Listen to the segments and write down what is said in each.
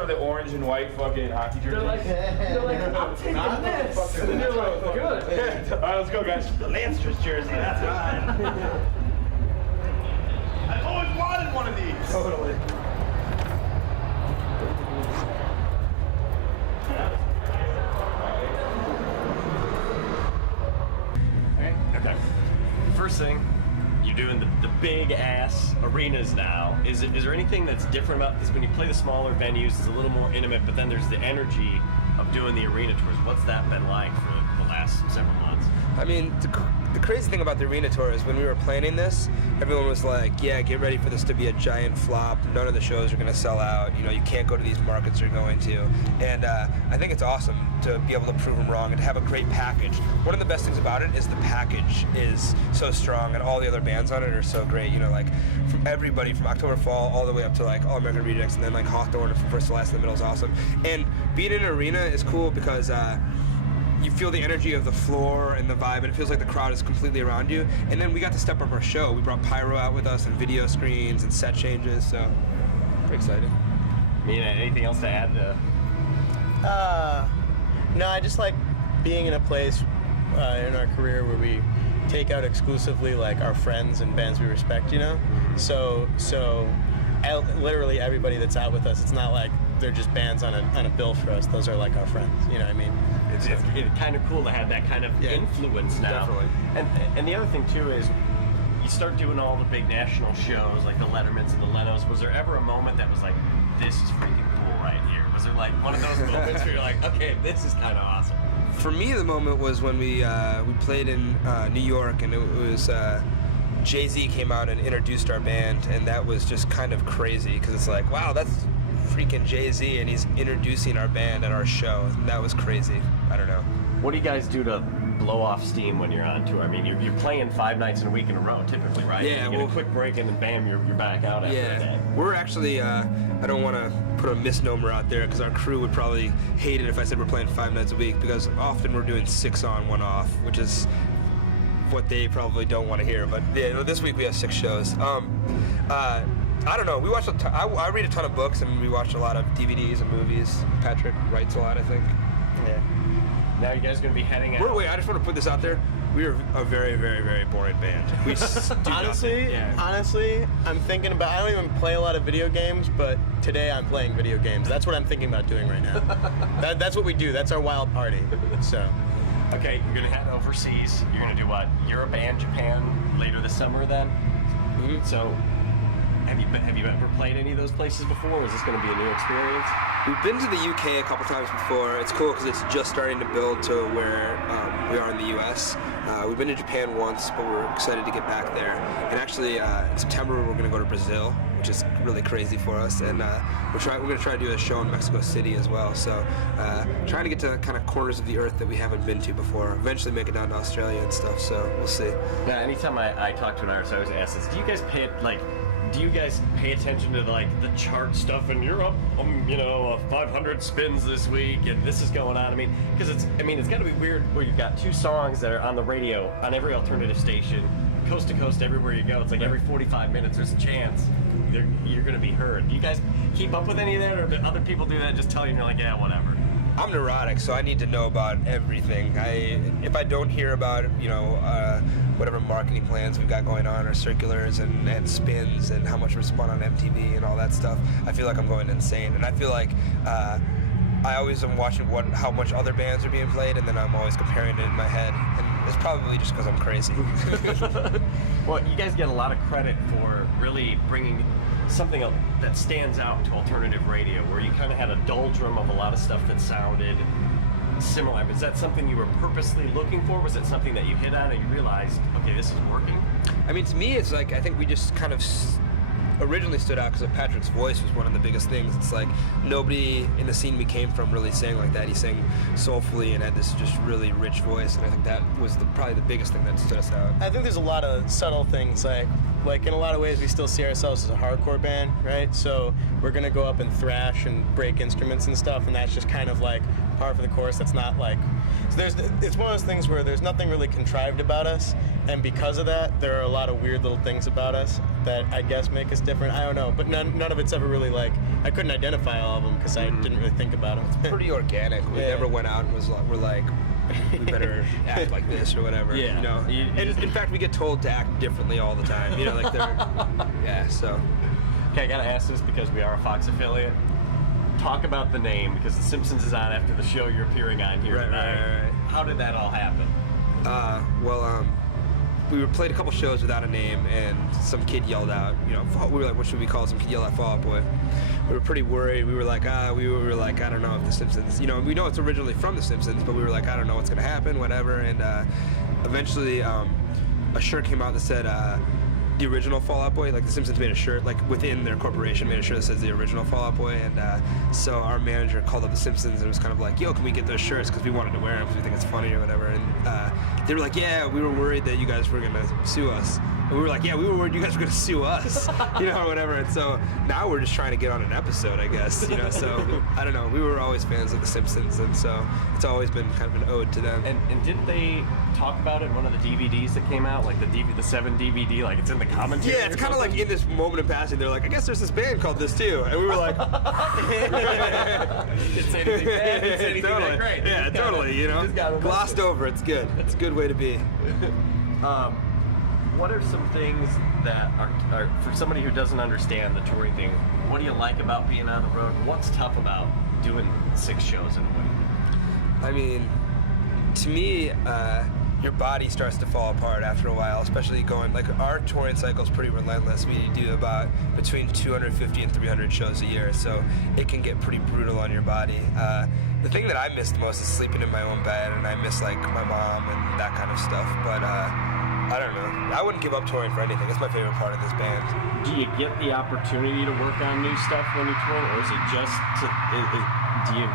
The orange and white fucking hockey jerseys. They're like, I'm taking this. And you're like, good. All right, let's go, guys. The Lancers jersey, that's mine. I've always wanted one of these. Totally. Okay. First thing, you're doing the big ass arenas now. Is there anything that's different about, because when you play the smaller venues, it's a little more intimate, but then there's the energy of doing the arena tours. What's that been like for the last several months? I mean, the crazy thing about the arena tour is when we were planning this, everyone was like, yeah, get ready for this to be a giant flop. None of the shows are going to sell out. You know, you can't go to these markets you're going to. And I think it's awesome to be able to prove them wrong and to have a great package. One of the best things about it is the package is so strong and all the other bands on it are so great. You know, like from everybody from October Fall all the way up to like All American Rejects and then like Hawthorne from first to last in the middle is awesome. And being in an arena is cool because you feel the energy of the floor and the vibe, and it feels like the crowd is completely around you. And then we got to step up our show. We brought pyro out with us and video screens and set changes, so pretty exciting. Mina, anything else to add to? No, I just like being in a place in our career where we take out exclusively like our friends and bands we respect, you know? So literally everybody that's out with us, it's not like they're just bands on a bill for us. Those are like our friends, you know what I mean? It's kind of cool to have that kind of influence now. Definitely. And the other thing too is you start doing all the big national shows like the Lettermans and the Lenos. Was there ever a moment that was like, this is freaking cool right here? Was there like one of those moments where you're like, okay, this is kind of awesome? For me, the moment was when we played in New York, and it was Jay-Z came out and introduced our band, and that was just kind of crazy because it's like, wow, that's freaking Jay-Z, and he's introducing our band at our show. And that was crazy. I don't know. What do you guys do to blow off steam when you're on tour? I mean, you're playing 5 nights in a week in a row, typically, right? Yeah, you get a quick break, and then bam, you're back out after that. We're actually, I don't want to put a misnomer out there because our crew would probably hate it if I said we're playing 5 nights a week, because often we're doing 6 on, 1 off, which is what they probably don't want to hear. But yeah, this week we have 6 shows. I don't know. We watch. I read a ton of books, and we watch a lot of DVDs and movies. Patrick writes a lot, I think. Yeah. Now you guys are going to be heading out. Wait, I just want to put this out there. We are a very, very, very boring band. We honestly, I'm thinking about. I don't even play a lot of video games, but today I'm playing video games. That's what I'm thinking about doing right now. That's what we do. That's our wild party. So. Okay, you're going to head overseas. You're going to do what? Europe and Japan later this summer, then. Mm-hmm. So. Have you ever played any of those places before, or is this going to be a new experience? We've been to the UK a couple times before. It's cool because it's just starting to build to where we are in the US. We've been to Japan once, but we're excited to get back there. And actually, in September, we're going to go to Brazil, which is really crazy for us. And we're going to try to do a show in Mexico City as well. So trying to get to kind of corners of the earth that we haven't been to before. Eventually make it down to Australia and stuff, so we'll see. Yeah, anytime I talk to an artist, I always ask this, do you guys pay attention to like the chart stuff in Europe? 500 spins this week, and this is going on. I mean, because it's got to be weird where you've got 2 songs that are on the radio on every alternative station, coast to coast, everywhere you go. It's like every 45 minutes there's a chance you're going to be heard. Do you guys keep up with any of that, or do other people do that and just tell you and you're like, yeah, whatever? I'm neurotic, so I need to know about everything. If I don't hear about, whatever marketing plans we've got going on, or circulars and spins and how much we're spun on MTV and all that stuff, I feel like I'm going insane. And I feel like I always am watching how much other bands are being played, and then I'm always comparing it in my head. And it's probably just because I'm crazy. Well, you guys get a lot of credit for really bringing something that stands out to alternative radio, where you kind of had a doldrum of a lot of stuff that sounded similar. Was that something you were purposely looking for? Was it something that you hit on and you realized, okay, this is working? I mean, to me, it's like, I think we just kind of originally stood out because Patrick's voice was one of the biggest things. It's like nobody in the scene we came from really sang like that. He sang soulfully and had this just really rich voice, and I think that was probably the biggest thing that stood us out. I think there's a lot of subtle things, like in a lot of ways we still see ourselves as a hardcore band, right? So we're gonna go up and thrash and break instruments and stuff, and that's just kind of like par for the course. That's not like, so it's one of those things where there's nothing really contrived about us, and because of that, there are a lot of weird little things about us. that I guess make us different. I don't know, but none of it's ever really like I couldn't identify all of them because I didn't really think about them. Pretty organic. We Yeah. never went out and we're like, we better act like this or whatever. Yeah. You know. You And just- in fact, we get told to act differently all the time. You know, like they're. Yeah. So. Okay, I gotta ask this because we are a Fox affiliate. Talk about the name because The Simpsons is on after the show you're appearing on here Right, tonight. right. How did that all happen? We played a couple shows without a name, and some kid yelled out, you know, we were like, what should we call it? Some kid yelled out Fall Out Boy. We were pretty worried. We were like, I don't know if The Simpsons, you know, we know it's originally from The Simpsons, but we were like, I don't know what's gonna happen, whatever. And eventually, a shirt came out that said the original Fall Out Boy. Like The Simpsons made a shirt, like within their corporation, made a shirt that says the original Fall Out Boy. And so our manager called up The Simpsons and was kind of like, yo, can we get those shirts? Because we wanted to wear them because we think it's funny or whatever. And they were like, yeah, we were worried that you guys were gonna sue us. And we were like, yeah, we were worried you guys were gonna sue us, you know, or whatever. And so now we're just trying to get on an episode, I guess, you know. So I don't know. We were always fans of The Simpsons, and so it's always been kind of an ode to them. And didn't they talk about it in one of the DVDs that came out, like the 7 DVD, like it's in the commentary? Yeah, it's or kind of like something? in this moment of passing, they're like, I guess there's this band called this too. And we were like, Didn't say anything bad, didn't say anything totally. that great. Yeah, totally, you know. just got Glossed over, it's good. It's a good way to be. What are some things that are for somebody who doesn't understand the touring thing? What do you like about being on the road? What's tough about doing 6 shows in a week? I mean, to me, your body starts to fall apart after a while, especially going, like, our touring cycle is pretty relentless. We do about between 250 and 300 shows a year, so it can get pretty brutal on your body. The thing that I miss the most is sleeping in my own bed, and I miss, like, my mom and that kind of stuff, but I don't know. I wouldn't give up touring for anything. It's my favorite part of this band. Do you get the opportunity to work on new stuff when you tour, or is it just do you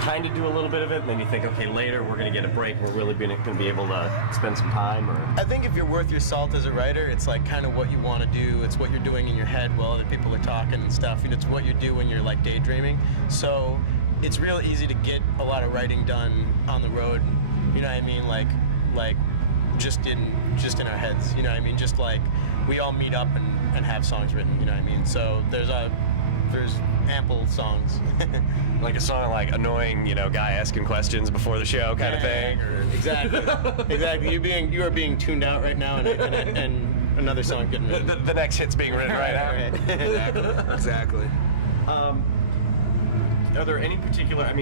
kind of do a little bit of it and then you think, okay, later we're going to get a break, we're really going to be able to spend some time? Or I think if you're worth your salt as a writer, it's like kind of what you want to do. It's what you're doing in your head while other people are talking and stuff. And it's what you do when you're like daydreaming. So it's real easy to get a lot of writing done on the road. You know what I mean? Like just in our heads. You know what I mean? Just like we all meet up and have songs written. You know what I mean? So there's ample songs. like a song like annoying, guy asking questions before the show kind of thing? Or... Exactly. You are being tuned out right now, and another song getting written. The next hit's being written right now. Exactly. Are there any particular,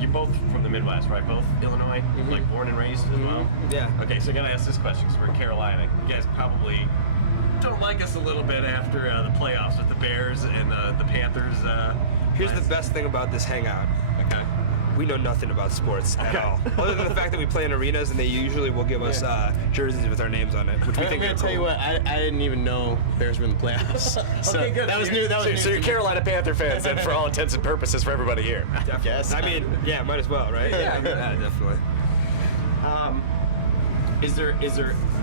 you're both from the Midwest, right? Both Illinois, like born and raised as well? Yeah. Okay, so I gotta ask this question because we're in Carolina. You guys probably don't like us a little bit after the playoffs with the Bears and the Panthers. Here's the best thing about this hangout. Okay. We know nothing about sports at all. Other than the fact that we play in arenas and they usually will give us jerseys with our names on it, which we I'm think gonna are tell you cool. what, I didn't even know Bears were in the playoffs. So Okay, good. That was new. That was new. So you're Carolina Panther fans then, for all intents and purposes, for everybody here. Yes. I mean, yeah, might as well, right? Yeah, definitely. Is there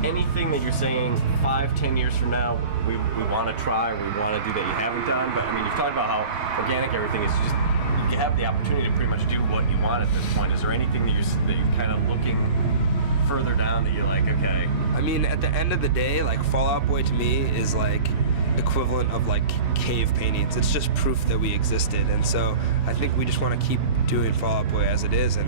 anything that you're saying 5-10 years from now we want to try, we want to do that you haven't done? But you've talked about how organic everything is. Just you have the opportunity to pretty much do what you want at this point. Is there anything that you're kind of looking further down that you're like, okay? At the end of the day, like Fall Out Boy to me is like equivalent of like cave paintings. It's just proof that we existed, and so I think we just want to keep doing Fall Out Boy as it is, and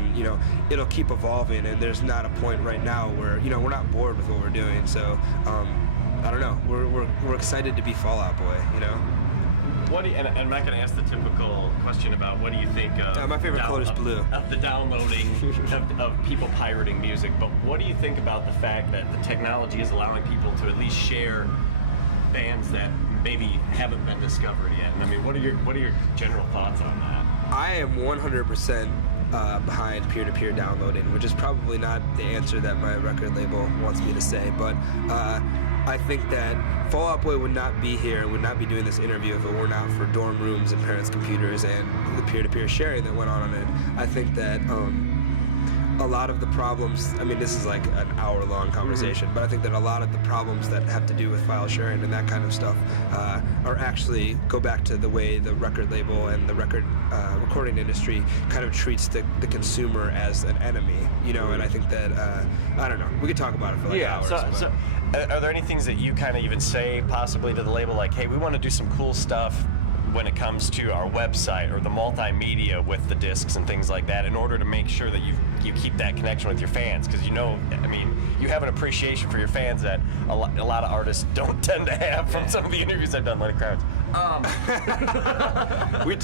it'll keep evolving. And there's not a point right now where we're not bored with what we're doing. So I don't know. We're excited to be Fall Out Boy. What do you, and I'm not going to ask the typical question about what do you think of my favorite color is blue. Of the downloading of people pirating music, but what do you think about the fact that the technology is allowing people to at least share bands that maybe haven't been discovered yet? What are your general thoughts on that? I am 100% behind peer-to-peer downloading, which is probably not the answer that my record label wants me to say, but I think that Fall Out Boy would not be here and would not be doing this interview if it were not for dorm rooms and parents' computers and the peer-to-peer sharing that went on it. I think that a lot of the problems, I mean, this is like an hour-long conversation, but I think that a lot of the problems that have to do with file sharing and that kind of stuff are actually go back to the way the record label and the recording industry kind of treats the consumer as an enemy, you know, and I think that, I don't know, we could talk about it for like hours. So, are there any things that you kind of even say possibly to the label, like, hey, we want to do some cool stuff when it comes to our website or the multimedia with the discs and things like that, in order to make sure that you keep that connection with your fans? Because, you know, I mean, you have an appreciation for your fans that a lot of artists don't tend to have from some of the interviews I've done, Lenny Kravitz. We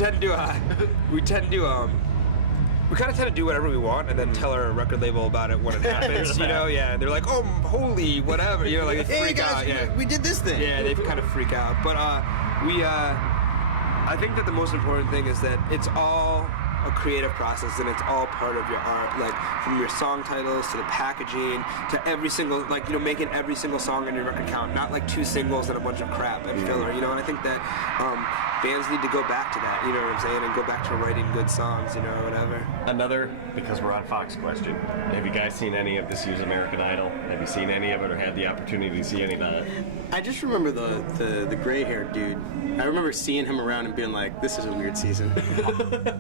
kind of tend to do whatever we want and then tell our record label about it when it happens, you know? Yeah, and they're like, oh, holy, whatever, you know, like they freak out. Yeah, we did this thing. Yeah, they kind of freak out. But I think that the most important thing is that it's all a creative process and it's all part of your art, like from your song titles to the packaging to every single, like, you know, making every single song in your record count, not like 2 singles and a bunch of crap and filler, you know? And I think that bands need to go back to that, you know what I'm saying, and go back to writing good songs, you know, whatever. Another, because we're on Fox, question. Have you guys seen any of this year's American Idol? Have you seen any of it or had the opportunity to see any of it? I just remember the gray-haired dude. I remember seeing him around and being like, this is a weird season.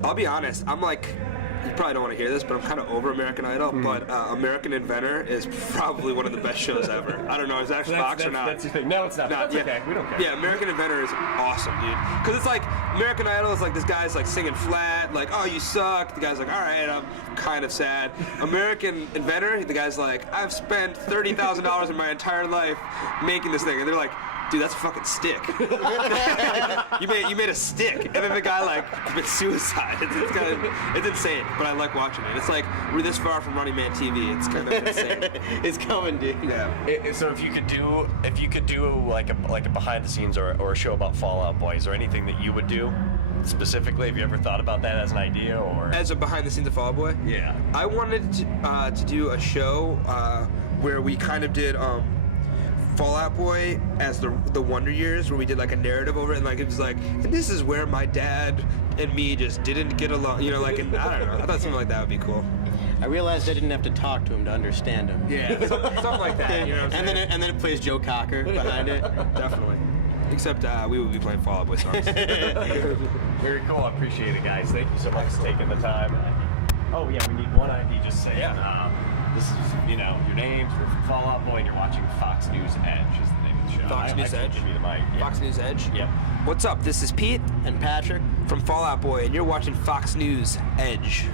I'll be honest, I'm like, you probably don't want to hear this, but I'm kind of over American Idol, but American Inventor is probably one of the best shows ever. I don't know, is that Fox or not? That's your thing. No, it's not. That's okay. We don't care. Yeah, American Inventor is awesome, dude. Because it's like, American Idol is like, this guy's like singing flat, like, oh, you suck. The guy's like, all right, I'm kind of sad. American Inventor, the guy's like, I've spent $30,000 in my entire life making this thing. And they're like, dude, that's a fucking stick. you made a stick, and then the guy like commits suicide. It's insane, but I like watching it. It's like we're this far from Running Man TV. It's kind of insane. It's coming, dude. Yeah. So if you could do like a behind the scenes or a show about Fall Out Boy, is there anything that you would do specifically? Have you ever thought about that as an idea, or as a behind the scenes of Fall Out Boy? Yeah. I wanted to do a show where we kind of did. Fall Out Boy as the Wonder Years, where we did like a narrative over it, and like it was like, and this is where my dad and me just didn't get along, you know, like, and I don't know, I thought something like that would be cool. I realized I didn't have to talk to him to understand him. Yeah, something like that, you know what I'm saying? And then it plays Joe Cocker behind it. Definitely. Except we would be playing Fall Out Boy songs. Very cool. I appreciate it, guys. Thank you so much for taking the time. Oh yeah, we need one ID just saying. This is, you know, your names, we're from Fall Out Boy, and you're watching Fox News Edge is the name of the show. Fox News Edge? Give me the mic. Yeah. Fox News Edge? Yep. What's up? This is Pete And Patrick. from Fall Out Boy, and you're watching Fox News Edge.